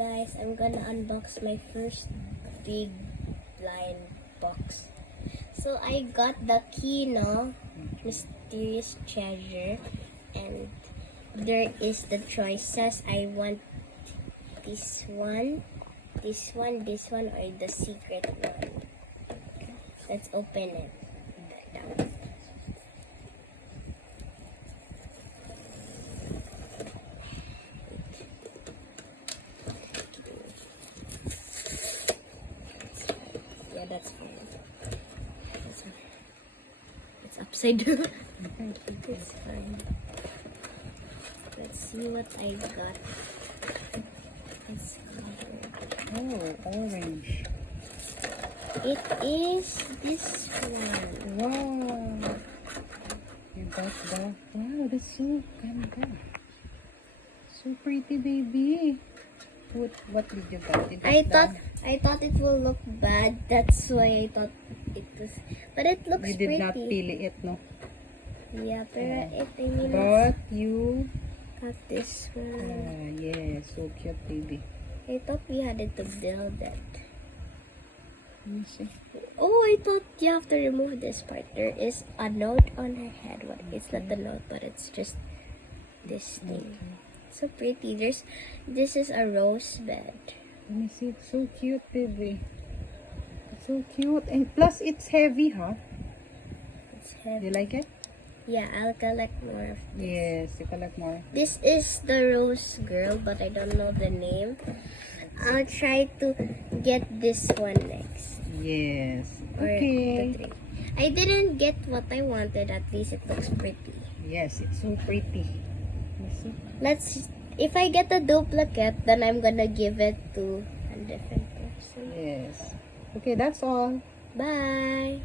guys, I'm gonna unbox my first big blind box. So I got the Kino Mysterious Treasure, and there is the choices. I want this one, or the secret one. Let's open it. Yeah, that's fine. It's upside down. It's fine. Let's see what I got. It's covered. Oh, orange. It is this one. Wow. You got that. Wow, that's so ganda. So pretty, baby. What did you get? I thought it will look bad. That's why I thought it was. But it looks You pretty. did not pili it, no? Yeah, pero I mean, But you... got this one. yeah, so cute, baby. I thought we had to build it. Let me see. Oh, I thought you have to remove this part. There is a note on her head. What? It's not the note, but it's just this thing. So pretty. This is a rose bed. Let me see. It's so cute, baby. It's so cute. And plus, it's heavy, huh? It's heavy. You like it? Yeah, I'll collect more of this. Yes, you collect more. This is the rose girl, but I don't know the name. I'll try to get this one next. Yes. Or Okay. the three. I didn't get what I wanted. At least it looks pretty. Yes, it's so pretty. Let's. If I get a duplicate, then I'm gonna give it to a different person. Yes. Okay, that's all. Bye.